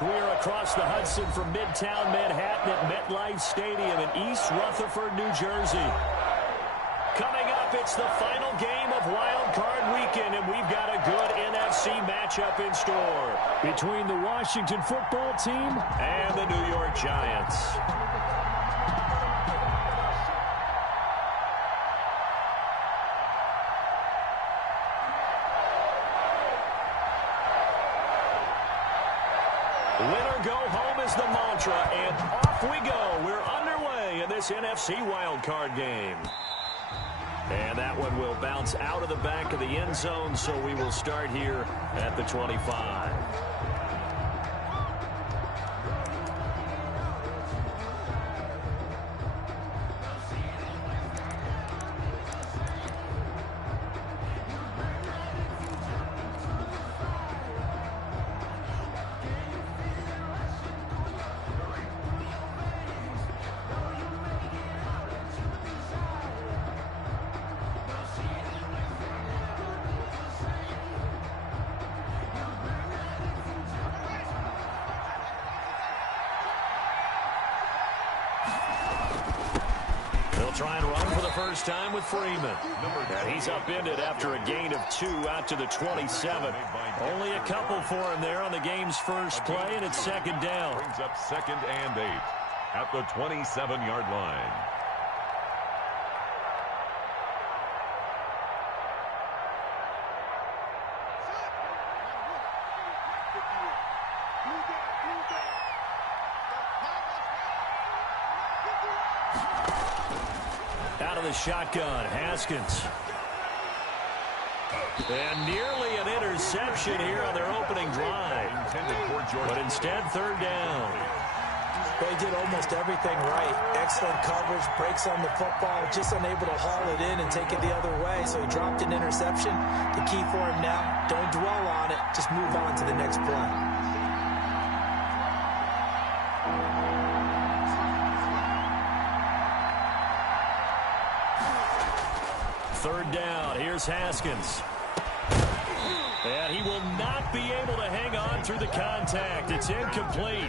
We're across the Hudson from Midtown Manhattan at MetLife Stadium in East Rutherford, New Jersey. Coming up, it's the final game of Wild Card Weekend, and we've got a good NFC matchup in store between the Washington football team and the New York Giants. Winner go home is the mantra, and off we go. We're underway in this NFC wildcard game. And that one will bounce out of the back of the end zone, so we will start here at the 25. Try and run for the first time with Freeman. And he's upended after a gain of 2 out to the 27. Only a couple for him there on the game's first play, and it's second down. Brings up 2nd and 8 at the 27-yard line. Out of the shotgun, Haskins. And nearly an interception here on their opening drive. But instead, 3rd down. They did almost everything right. Excellent coverage, breaks on the football, just unable to haul it in and take it the other way. So he dropped an interception. The key for him now, don't dwell on it. Just move on to the next play. 3rd down. Here's Haskins. And he will not be able to hang on through the contact. It's incomplete.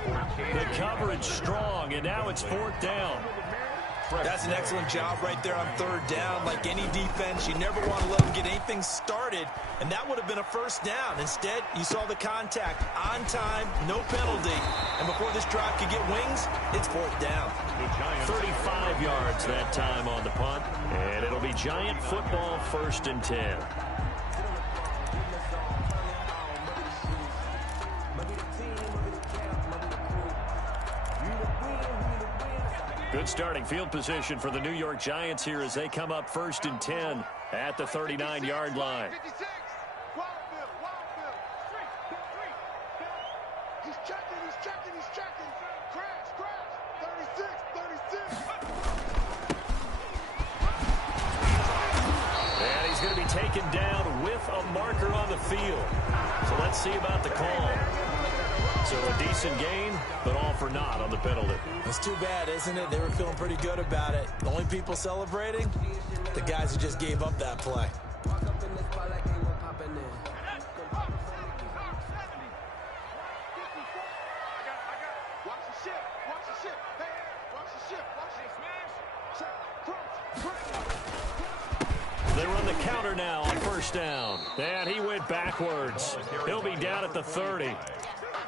The coverage strong, and now it's 4th down. That's an excellent job right there on 3rd down. Like any defense, you never want to let them get anything started, and that would have been a 1st down. Instead, you saw the contact on time, no penalty, and before this drive could get wings, it's 4th down. 35 yards that time on the punt, and it'll be Giant football, 1st and 10. Good starting field position for the New York Giants here as they come up 1st and 10 at the 39-yard line. He's checking. Crash. 36. And he's going to be taken down with a marker on the field. So let's see about the call. So a decent game, but all for naught on the penalty. It's too bad, isn't it? They were feeling pretty good about it. The only people celebrating, the guys who just gave up that play. They run the counter now on 1st down. And he went backwards. He'll be down at the 30.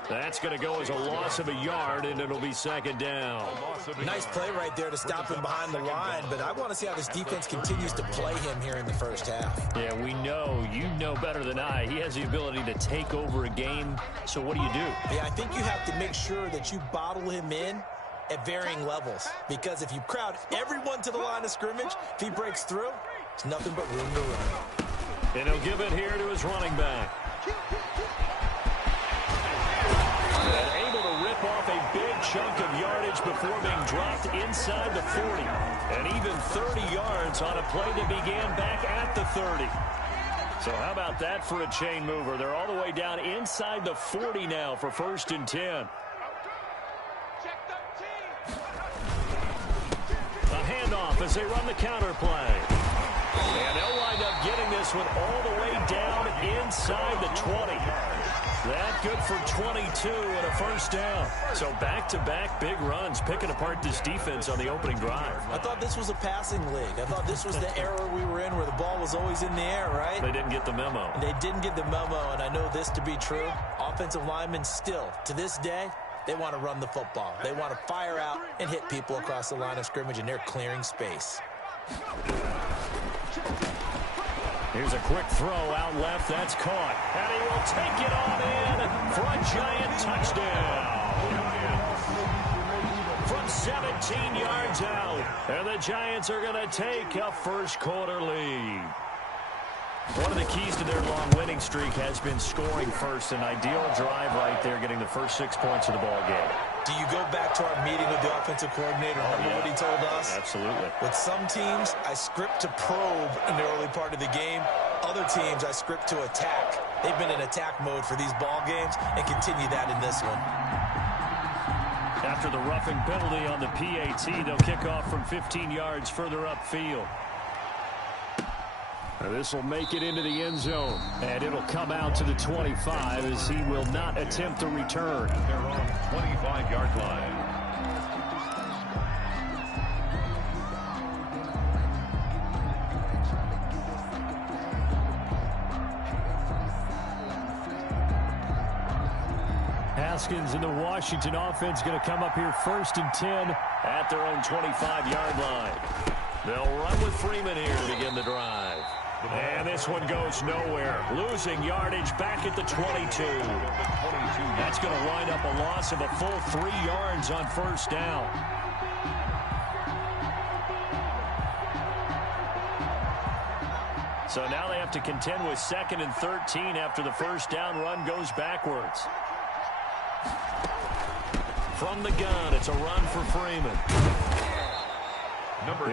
That's going to go as a loss of a yard, and it'll be 2nd down. Nice play right there to stop him behind the line, but I want to see how this defense continues to play him here in the 1st half. Yeah, we know. You know better than I. He has the ability to take over a game, so what do you do? Yeah, I think you have to make sure that you bottle him in at varying levels, because if you crowd everyone to the line of scrimmage, if he breaks through, it's nothing but room to run. And he'll give it here to his running back. And able to rip off a big chunk of yardage before being dropped inside the 40. And even 30 yards on a play that began back at the 30. So how about that for a chain mover? They're all the way down inside the 40 now for 1st and 10. A handoff as they run the counter play. And they'll wind up getting this one all the way down inside the 20. That good for 22 and a first down. So back-to-back big runs, picking apart this defense on the opening drive. I thought this was a passing league. I thought this was the era we were in where the ball was always in the air, right? They didn't get the memo. They didn't get the memo, and I know this to be true. Offensive linemen still, to this day, they want to run the football. They want to fire out and hit people across the line of scrimmage, and they're clearing space. Here's a quick throw out left. That's caught. And he will take it on in for a Giant touchdown. From 17 yards out. And the Giants are going to take a first-quarter lead. One of the keys to their long winning streak has been scoring first. An ideal drive right there, getting the first 6 points of the ball game. Do you go back to our meeting with the offensive coordinator? Remember what he told us? Absolutely. With some teams, I script to probe in the early part of the game. Other teams, I script to attack. They've been in attack mode for these ball games and continue that in this one. After the roughing penalty on the PAT, they'll kick off from 15 yards further upfield. This will make it into the end zone, and it'll come out to the 25 as he will not attempt a return. They're on the 25-yard line. Haskins and the Washington offense going to come up here 1st and 10 at their own 25-yard line. They'll run with Freeman here to begin the drive. And this one goes nowhere. Losing yardage back at the 22. That's going to wind up a loss of a full 3 yards on first down. So now they have to contend with 2nd and 13 after the first down run goes backwards. From the gun, it's a run for Freeman.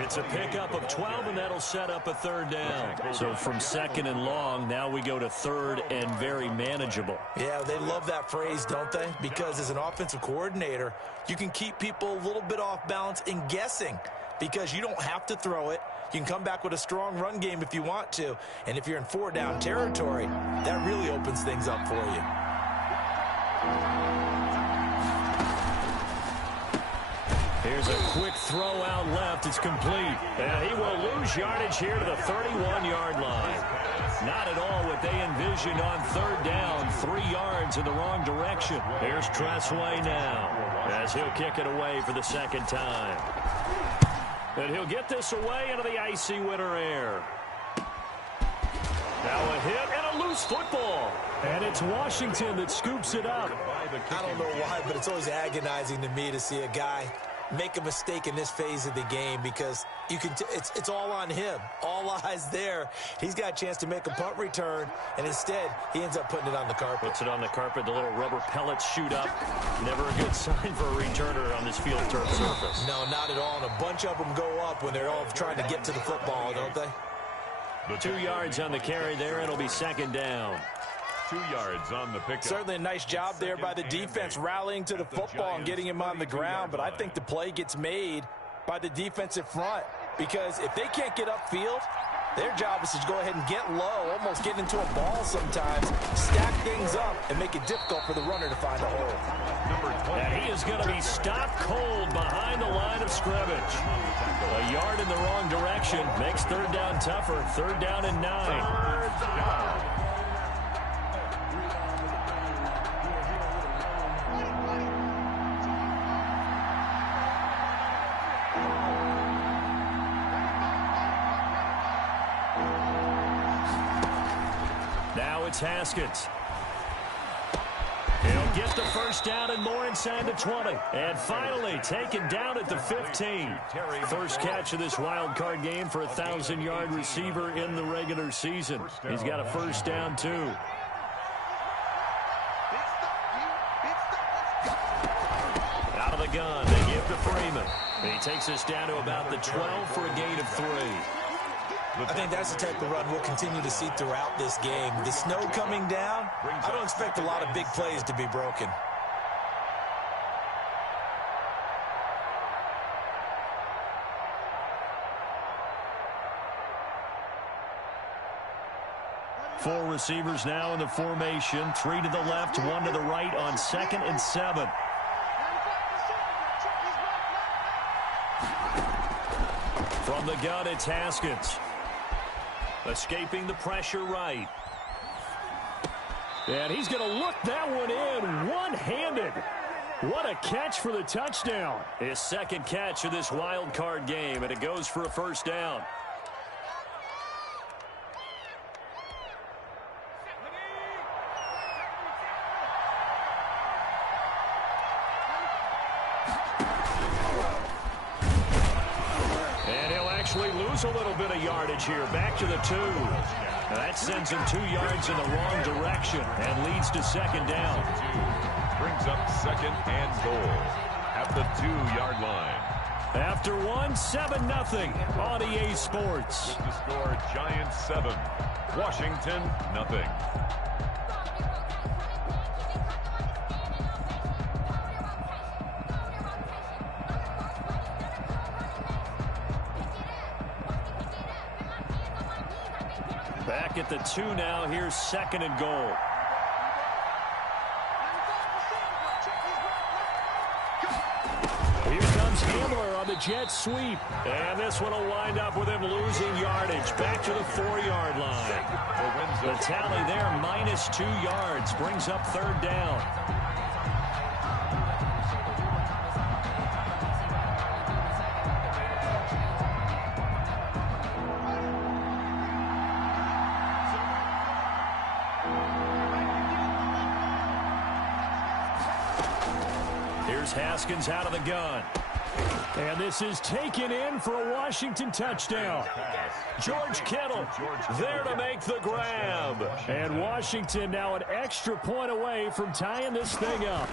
It's a pickup of 12, and that'll set up a 3rd down. So from 2nd and long, now we go to 3rd and very manageable. Yeah, they love that phrase, don't they? Because as an offensive coordinator, you can keep people a little bit off balance and guessing because you don't have to throw it. You can come back with a strong run game if you want to. And if you're in 4-down territory, that really opens things up for you. Here's a quick throw out left. It's complete. And he will lose yardage here to the 31-yard line. Not at all what they envisioned on 3rd down. 3 yards in the wrong direction. Here's Tressway now as he'll kick it away for the 2nd time. And he'll get this away into the icy winter air. Now a hit and a loose football. And it's Washington that scoops it up. I don't know why, but it's always agonizing to me to see a guy make a mistake in this phase of the game because you can it's all on him. All eyes there. He's got a chance to make a punt return, and instead he ends up putting it on the carpet. Puts it on the carpet. The little rubber pellets shoot up. Never a good sign for a returner on this field turf surface. No, not at all. And a bunch of them go up when they're all trying to get to the football, don't they? 2 yards on the carry there. It'll be 2nd down. 2 yards on the pickup. Certainly a nice job there by the defense rallying to the football and getting him on the ground, but I think the play gets made by the defensive front because if they can't get upfield, their job is to go ahead and get low, almost get into a ball sometimes, stack things up, and make it difficult for the runner to find a hole. And he is going to be stopped cold behind the line of scrimmage. A yard in the wrong direction makes 3rd down tougher. 3rd down and 9. Now it's Haskins. He'll get the first down and more inside the 20. And finally taken down at the 15. First catch of this wild card game for a 1,000-yard receiver in the regular season. He's got a first down, too. Out of the gun, they give to Freeman. And he takes us down to about the 12 for a gain of 3. I think that's the type of run we'll continue to see throughout this game. The snow coming down, I don't expect a lot of big plays to be broken. Four receivers now in the formation. 3 to the left, 1 to the right on 2nd and 7. From the gun, it's Haskins. Escaping the pressure right. And he's going to look that one in one-handed. What a catch for the touchdown. His second catch of this wild card game, and it goes for a first down. And he'll actually lose a little bit of yardage here. Back to the 2. Now that sends him 2 yards in the wrong direction and leads to second down. Brings up 2nd and goal at the 2-yard line. After 1, 7-0 on EA Sports. With the score, Giants 7, Washington 0. Back at the 2 now. Here's 2nd and goal. Here comes Hamler on the jet sweep. And this one will wind up with him losing yardage. Back to the 4-yard line. The tally there, minus 2 yards. Brings up 3rd down. Here's Haskins out of the gun. And this is taken in for a Washington touchdown. George Kittle there to make the grab. And Washington now an extra point away from tying this thing up.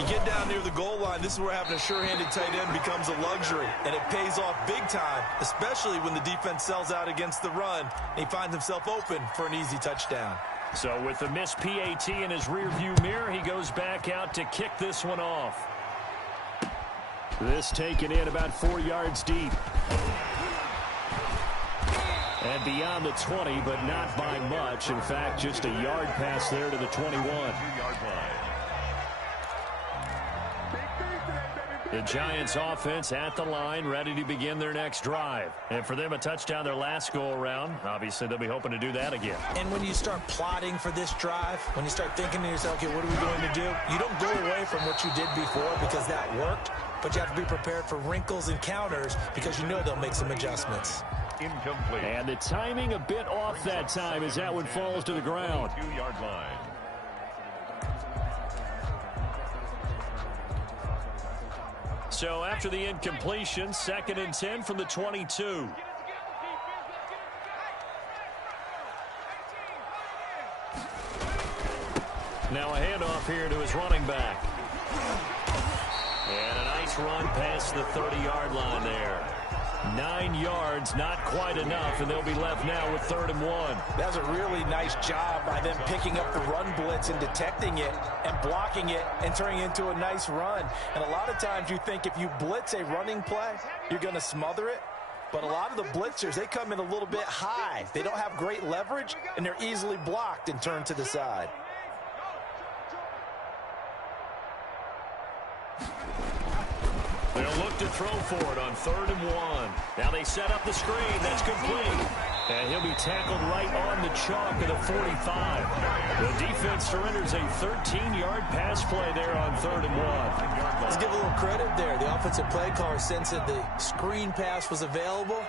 You get down near the goal line, this is where having a sure-handed tight end becomes a luxury, and it pays off big time, especially when the defense sells out against the run, and he finds himself open for an easy touchdown. So with the missed PAT in his rearview mirror, he goes back out to kick this one off. This taken in about 4 yards deep. And beyond the 20, but not by much. In fact, just a yard pass there to the 21. 2-yard line. The Giants offense at the line, ready to begin their next drive. And for them, a touchdown their last go-around. Obviously, they'll be hoping to do that again. And when you start plotting for this drive, when you start thinking to yourself, okay, what are we going to do? You don't go away from what you did before because that worked, but you have to be prepared for wrinkles and counters because you know they'll make some adjustments. Incomplete. And the timing a bit off that time as that one falls to the ground. 2-yard line. So after the incompletion, 2nd and 10 from the 22. Now a handoff here to his running back. And a nice run past the 30-yard line there. 9 yards, not quite enough, and they'll be left now with 3rd and 1. That's a really nice job by them picking up the run blitz and detecting it and blocking it and turning it into a nice run. And a lot of times you think if you blitz a running play, you're going to smother it. But a lot of the blitzers, they come in a little bit high. They don't have great leverage, and they're easily blocked and turned to the side. They'll look to throw for it on 3rd and 1. Now they set up the screen. That's complete. And he'll be tackled right on the chalk of the 45. The defense surrenders a 13-yard pass play there on 3rd and 1. Let's give a little credit there. The offensive play caller sensed that the screen pass was available.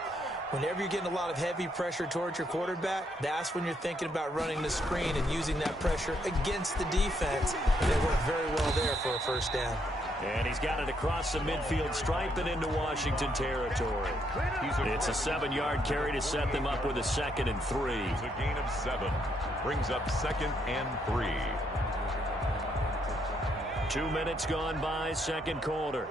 Whenever you're getting a lot of heavy pressure towards your quarterback, that's when you're thinking about running the screen and using that pressure against the defense. And they worked very well there for a first down. And he's got it across the midfield stripe and into Washington territory. It's a 7-yard carry to set them up with a 2nd and 3. It's a gain of 7. Brings up 2nd and 3. 2 minutes gone by, 2nd quarter.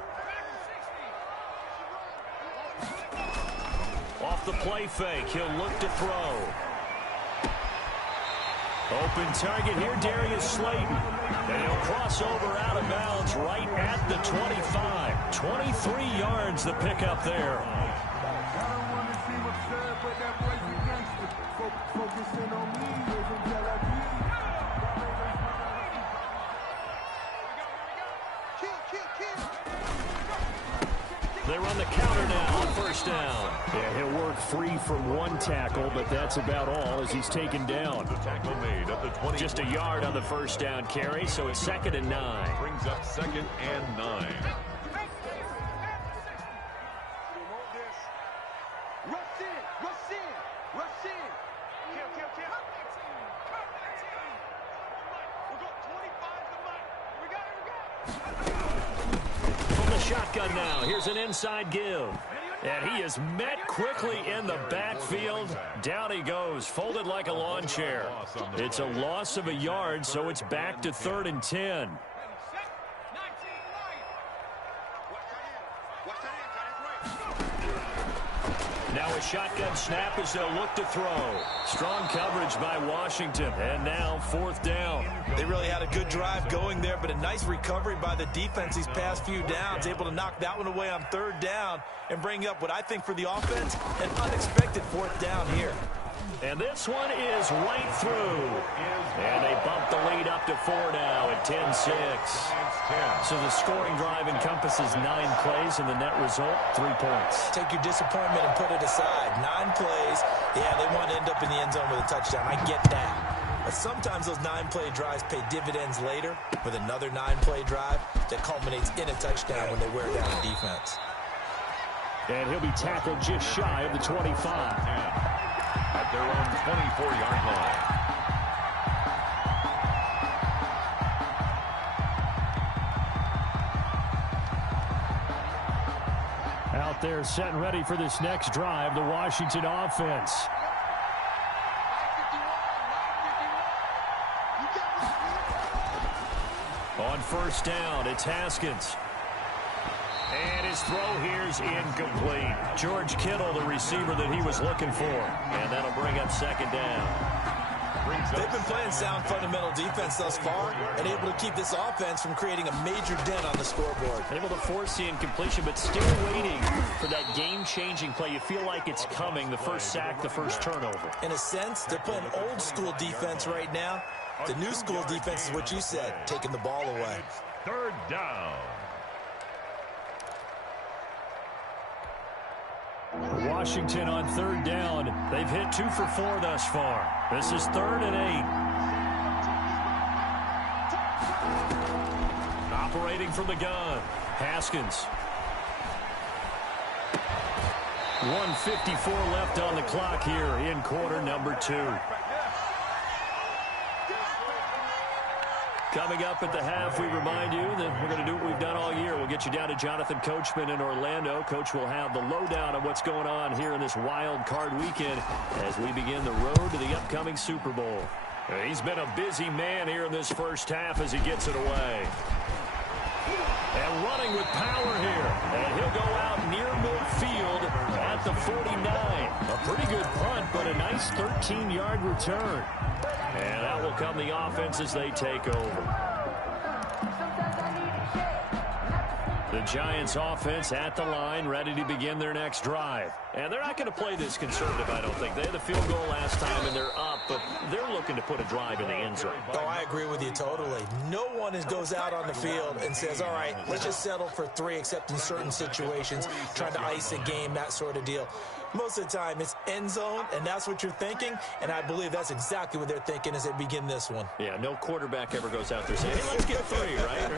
Off the play fake, he'll look to throw. Open target here, Darius Slayton. And he'll cross over out of bounds right at the 25. 23 yards the pickup there. I don't want to see what's good, but that voice against Focusing on me, They run the counter now on first down. Yeah, he'll work free from one tackle, but that's about all as he's taken down. The tackle made at the 20. Just a yard on the first down carry, so it's 2nd and 9. Brings up 2nd and 9. Shotgun now. Here's an inside give. And he is met quickly in the backfield. Down he goes, folded like a lawn chair. It's a loss of a yard, so it's back to 3rd and 10. Now a shotgun snap as they'll look to throw. Strong coverage by Washington. And now 4th down. They really had a good drive going there, but a nice recovery by the defense these past few downs. Able to knock that one away on 3rd down and bring up what I think for the offense, an unexpected 4th down here. And this one is right through. And they bump the lead up to 4 now at 10-6. So the scoring drive encompasses 9 plays, and the net result, 3 points. Take your disappointment and put it aside. 9 plays. Yeah, they want to end up in the end zone with a touchdown. I get that. But sometimes those 9-play drives pay dividends later with another 9-play drive that culminates in a touchdown when they wear down a defense. And he'll be tackled just shy of the 25. At their own 24-yard line. Out there set and ready for this next drive, the Washington offense. On first down, it's Haskins. And his throw here's incomplete. George Kittle, the receiver that he was looking for. And that'll bring up 2nd down. They've been playing sound fundamental defense thus far and able to keep this offense from creating a major dent on the scoreboard. Able to force the incompletion, but still waiting for that game-changing play. You feel like it's coming, the first sack, the first turnover. In a sense, they're playing old-school defense right now. The new-school defense is what you said, taking the ball away. 3rd down. Washington on 3rd down. They've hit 2 for 4 thus far. This is 3rd and 8. Operating from the gun, Haskins. 1:54 left on the clock here in quarter number 2. Coming up at the half, we remind you that we're going to do what we've done all year. We'll get you down to Jonathan Coachman in Orlando. Coach will have the lowdown on what's going on here in this wild card weekend as we begin the road to the upcoming Super Bowl. He's been a busy man here in this first half as he gets it away. And running with power here. And he'll go out near midfield at the 49. A pretty good punt, but a nice 13-yard return. And out will come the offense as they take over. The Giants offense at the line, ready to begin their next drive. And they're not going to play this conservative, I don't think. They had the field goal last time, and they're up, but they're looking to put a drive in the end zone. Oh, I agree with you totally. No one goes out on the field and says, all right, let's just settle for 3, except in certain situations, trying to ice a game, that sort of deal. Most of the time, it's end zone, and that's what you're thinking, and I believe that's exactly what they're thinking as they begin this one. Yeah, no quarterback ever goes out there saying, hey, let's get 3, right?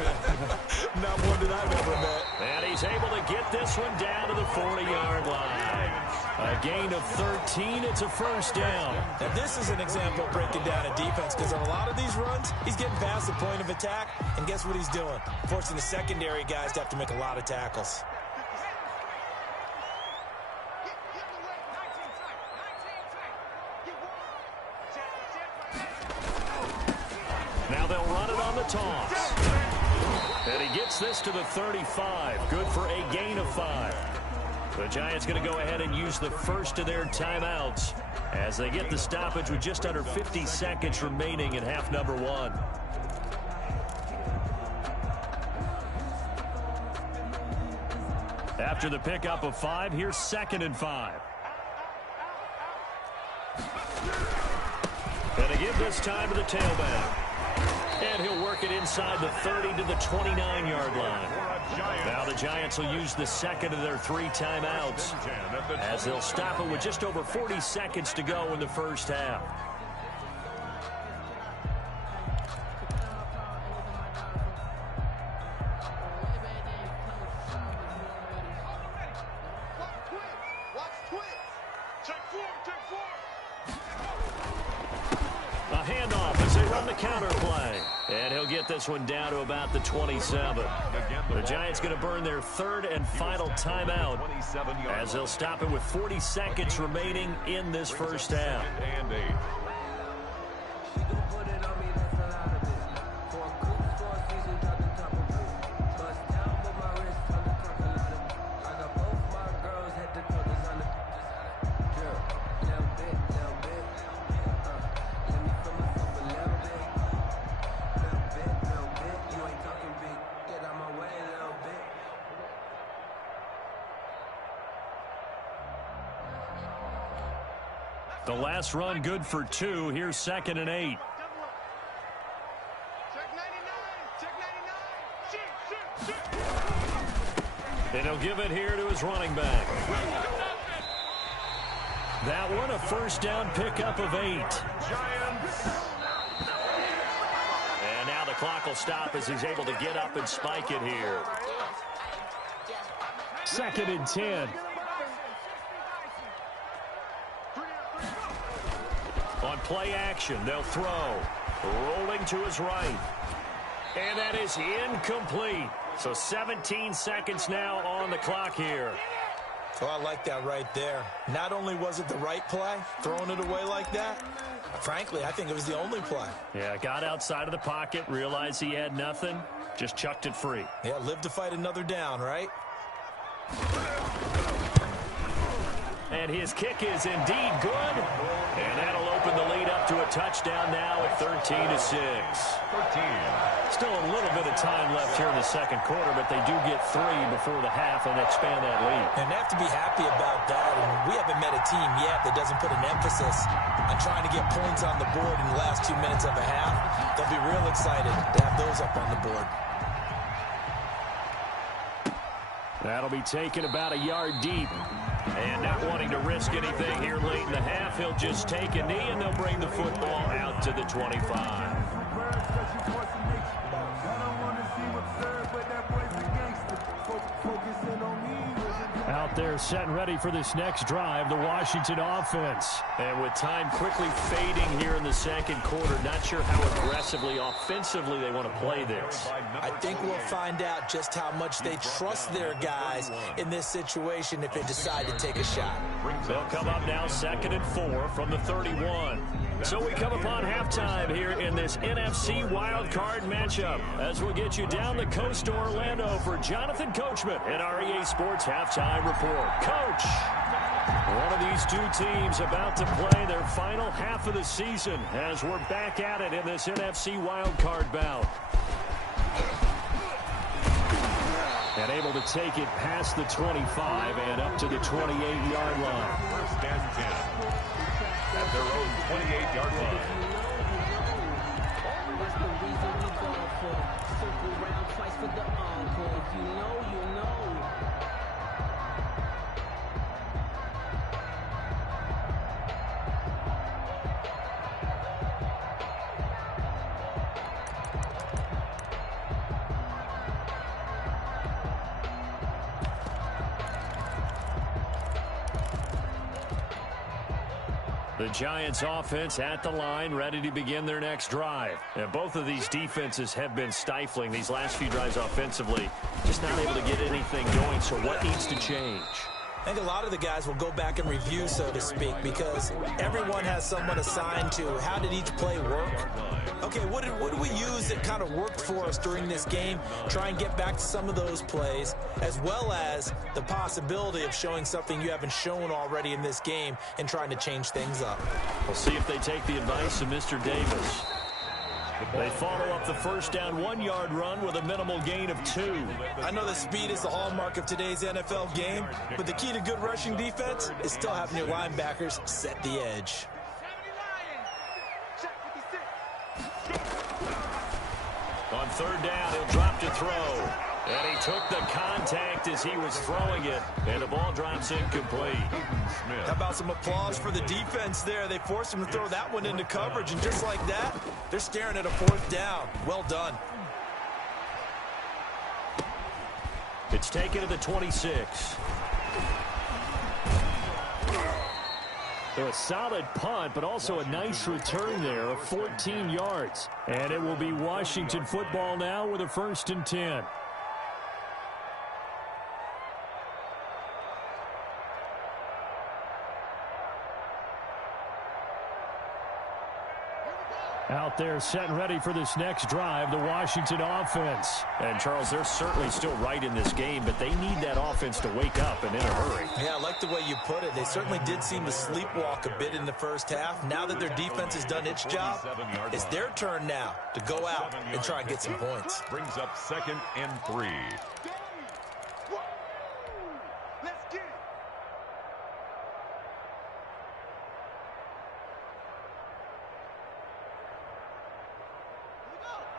Not one that I've ever met. And he's able to get this one down to the 40-yard line. A gain of 13, it's a first down. Now, this is an example of breaking down a defense, because on a lot of these runs, he's getting past the point of attack, and guess what he's doing? Forcing the secondary guys to have to make a lot of tackles. Now they'll run it on the toss. And he gets this to the 35. Good for a gain of 5. The Giants going to go ahead and use the first of their timeouts as they get the stoppage with just under 50 seconds remaining in half number 1. After the pickup of 5, here's 2nd and 5. And to give this time to the tailback. And he'll work it inside the 30 to the 29-yard line. Now the Giants will use the second of their 3 timeouts as they'll stop it with just over 40 seconds to go in the first half. A handoff as they run the counter play. And he'll get this one down to about the 27. The Giants going to burn their 3rd and final timeout as they'll stop it with 40 seconds remaining in this first half. The last run good for 2. Here's 2nd and 8. And he'll give it here to his running back. That one a first down pickup of 8. And now the clock will stop as he's able to get up and spike it here. 2nd and 10. On play action, they'll throw. Rolling to his right. And that is incomplete. So 17 seconds now on the clock here. Oh, I like that right there. Not only was it the right play, throwing it away like that, frankly, I think it was the only play. Yeah, got outside of the pocket, realized he had nothing, just chucked it free. Yeah, live to fight another down, right? And his kick is indeed good. And that'll open the lead up to a touchdown now at 13-6. Still a little bit of time left here in the second quarter, but they do get 3 before the half and expand that lead. And they have to be happy about that. And we haven't met a team yet that doesn't put an emphasis on trying to get points on the board in the last 2 minutes of a half. They'll be real excited to have those up on the board. That'll be taken about a yard deep. And not wanting to risk anything here late in the half, he'll just take a knee, and they'll bring the football out to the 25. Out there set and ready for this next drive, the Washington offense. And with time quickly fading here in the second quarter, not sure how aggressively, offensively they want to play this. I think we'll find out just how much they trust their guys in this situation if they decide to take a shot. They'll come up now 2nd and 4 from the 31. So we come upon halftime here in this NFC wildcard matchup as we'll get you down the coast to Orlando for Jonathan Coachman and our EA Sports Halftime Report. Coach, one of these 2 teams about to play their final half of the season as we're back at it in this NFC wildcard bout. And able to take it past the 25 and up to the 28-yard line. 1st and 10. At their own 28-yard line. The Giants offense at the line, ready to begin their next drive. And both of these defenses have been stifling these last few drives offensively. Just not able to get anything going, so what needs to change? I think a lot of the guys will go back and review, so to speak, because everyone has someone assigned to how did each play work. Okay, what did we use that kind of worked for us during this game? Try and get back to some of those plays, as well as the possibility of showing something you haven't shown already in this game and trying to change things up. We'll see if they take the advice of Mr. Davis. They follow up the first down 1-yard run with a minimal gain of 2. I know that speed is the hallmark of today's NFL game, but the key to good rushing defense is still having your linebackers set the edge. third down, he'll drop to throw. And he took the contact as he was throwing it, and the ball drops incomplete. How about some applause for the defense there? They forced him to throw that one into coverage, and just like that, they're staring at a fourth down. Well done. It's taken to the 26. So a solid punt, but also a nice return there of 14 yards. And it will be Washington football now with a 1st and 10. Out there set and ready for this next drive, the Washington offense. And, Charles, they're certainly still right in this game, but they need that offense to wake up and in a hurry. Yeah, I like the way you put it. They certainly did seem to sleepwalk a bit in the first half. Now that their defense has done its job, it's their turn now to go out and try and get some points. Brings up 2nd and 3. Let's get it.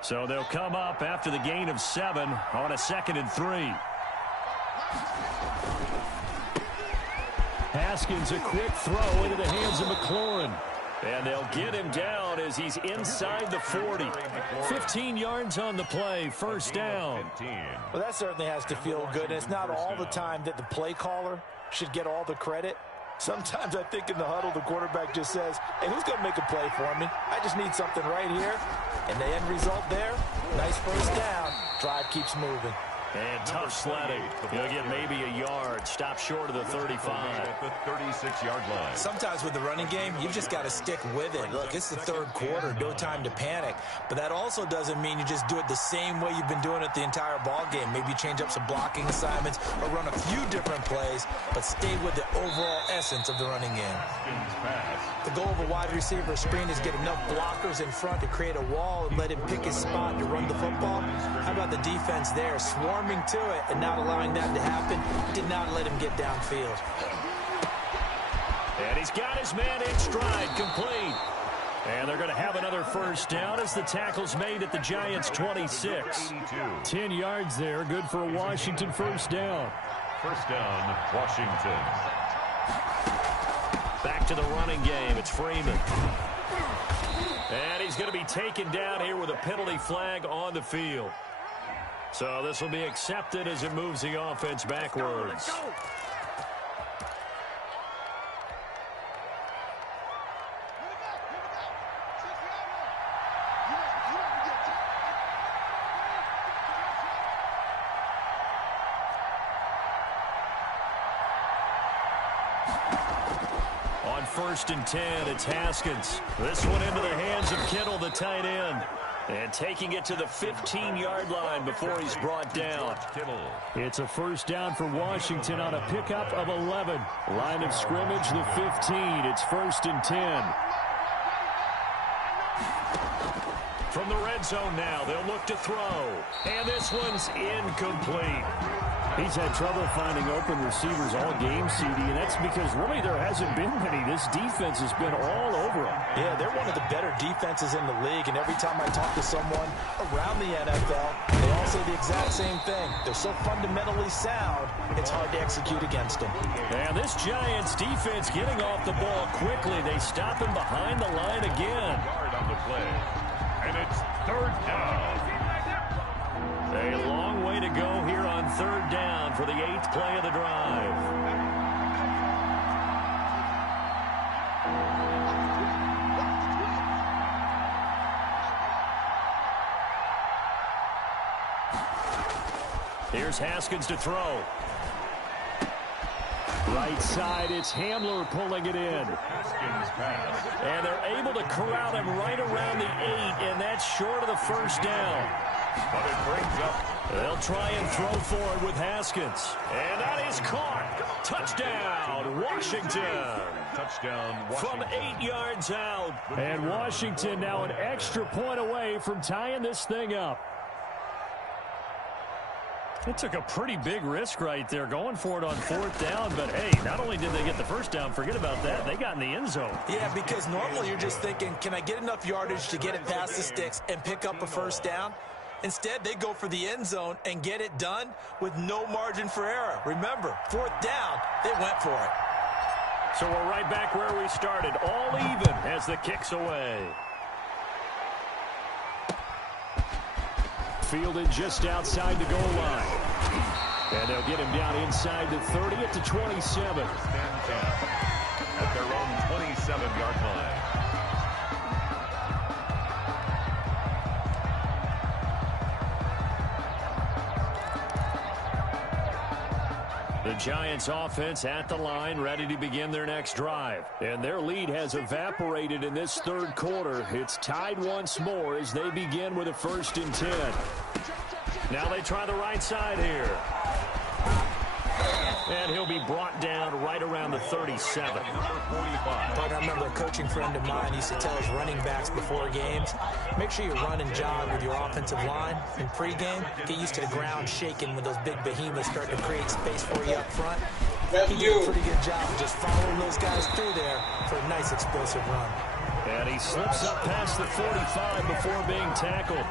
So they'll come up after the gain of 7 on a 2nd and 3. Haskins, a quick throw into the hands of McLaurin. And they'll get him down as he's inside the 40. 15 yards on the play, 1st down. Well, that certainly has to feel good. And it's not all the time that the play caller should get all the credit. Sometimes I think in the huddle, the quarterback just says, hey, who's going to make a play for me? I just need something right here. And the end result there, nice 1st down. Drive keeps moving. And tough sledding. He'll get maybe a yard. Stop short of the 35. At the 36-yard line. Sometimes with the running game, you've just got to stick with it. Look, it's the 3rd quarter, no time to panic. But that also doesn't mean you just do it the same way you've been doing it the entire ball game. Maybe change up some blocking assignments or run a few different plays, but stay with the overall essence of the running game. The goal of a wide receiver screen is get enough blockers in front to create a wall and let him pick his spot to run the football. How about the defense there? Swarming to it and not allowing that to happen. Did not let him get downfield. And he's got his man in stride, complete. And they're going to have another 1st down as the tackle's made at the Giants' 26. 10 yards there, good for a Washington 1st down. 1st down, Washington. Back to the running game. It's Freeman. And he's going to be taken down here with a penalty flag on the field. So this will be accepted as it moves the offense backwards. On 1st and 10, it's Haskins. This one into the hands of Kittle, the tight end. And taking it to the 15-yard line before he's brought down. It's a 1st down for Washington on a pickup of 11. Line of scrimmage, the 15. It's 1st and 10. From the red zone now, they'll look to throw. And this one's incomplete. He's had trouble finding open receivers all game, CD, and that's because really there hasn't been many. This defense has been all over him. Yeah, they're one of the better defenses in the league, and every time I talk to someone around the NFL, they all say the exact same thing. They're so fundamentally sound, it's hard to execute against them. And this Giants defense getting off the ball quickly. They stop him behind the line again. Guard on the play. And it's 3rd down. A long way to go here on 3rd down for the 8th play of the drive. Here's Haskins to throw. Right side, it's Hamler pulling it in. Haskins pass. And they're able to corral him right around the 8, and that's short of the 1st down. But it brings up. They'll try and throw for it with Haskins. And that is caught. Touchdown, Washington. Touchdown, Washington. From 8 yards out. And Washington now an extra point away from tying this thing up. It took a pretty big risk right there going for it on 4th down. But, hey, not only did they get the 1st down, forget about that, they got in the end zone. Yeah, because normally you're just thinking, can I get enough yardage to get it past the sticks and pick up a 1st down? Instead, they go for the end zone and get it done with no margin for error. Remember, 4th down, they went for it. So we're right back where we started, all even as the kick's away. Fielded just outside the goal line. And they'll get him down inside the 30 at the 27. Stand down at their own 27-yard line. The Giants offense at the line, ready to begin their next drive. And their lead has evaporated in this 3rd quarter. It's tied once more as they begin with a 1st and 10. Now they try the right side here. And he'll be brought down right around the 37. I remember a coaching friend of mine used to tell his running backs before games, make sure you run and jog with your offensive line in pregame. Get used to the ground shaking when those big behemoths start to create space for you up front. He did a pretty good job of just following those guys through there for a nice explosive run. And he slips up past the 45 before being tackled.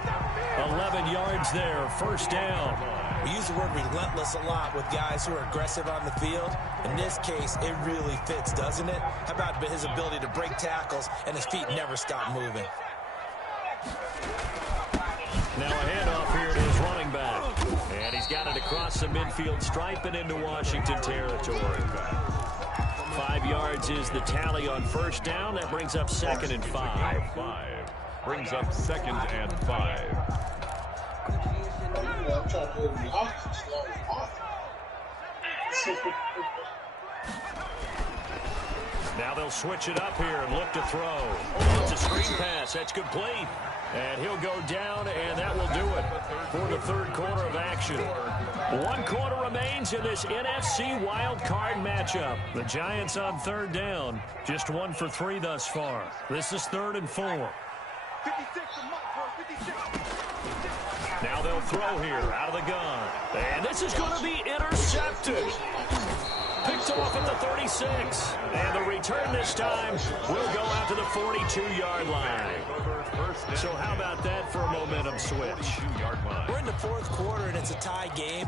11 yards there, 1st down. We use the word relentless a lot with guys who are aggressive on the field. In this case, it really fits, doesn't it? How about his ability to break tackles and his feet never stop moving? Now a handoff here to his running back. And he's got it across the midfield stripe and into Washington territory. 5 yards is the tally on 1st down. That brings up 2nd and 5. Brings up 2nd and 5. Now they'll switch it up here and look to throw. It's a screen pass. That's complete. And he'll go down, and that will do it for the 3rd quarter of action. 1 quarter remains in this NFC wild card matchup. The Giants on 3rd down. Just 1 for 3 thus far. This is 3rd and 4. 56 to Mike, 56. Now they'll throw here out of the gun. And this is going to be intercepted. Picked off at the 36. And the return this time will go out to the 42-yard line. So how about that for a momentum switch? We're in the 4th quarter, and it's a tie game.